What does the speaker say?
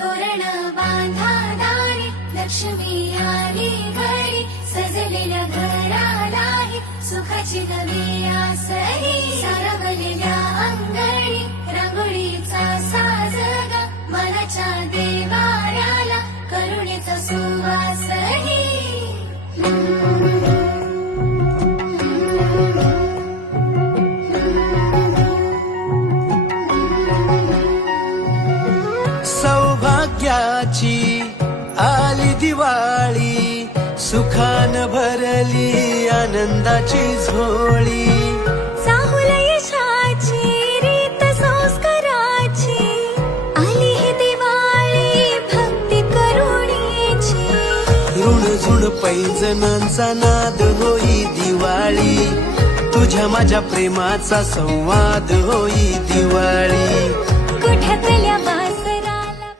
तोरण बांधा दारी लक्ष्मी आली घरी सजलेल्या घरालाही सुखाची नवी आसरी सारवलेल्या अंगणी रांगोळीचा साजगा मनाच्या देवाऱ्याला करुणेचा सुवासही सौभाग्याची आली दिवाळी सुखान भरली आनंदाची झोळी चाहुल यशाची रीत संस्काराची आली ही दिवाळी भक्ती करुणेची ऋण झुण पैंजणांचा नाद होई दिवाळी तुझ्या माझ्या प्रेमाचा संवाद होई दिवाळी कुठ्यातल्या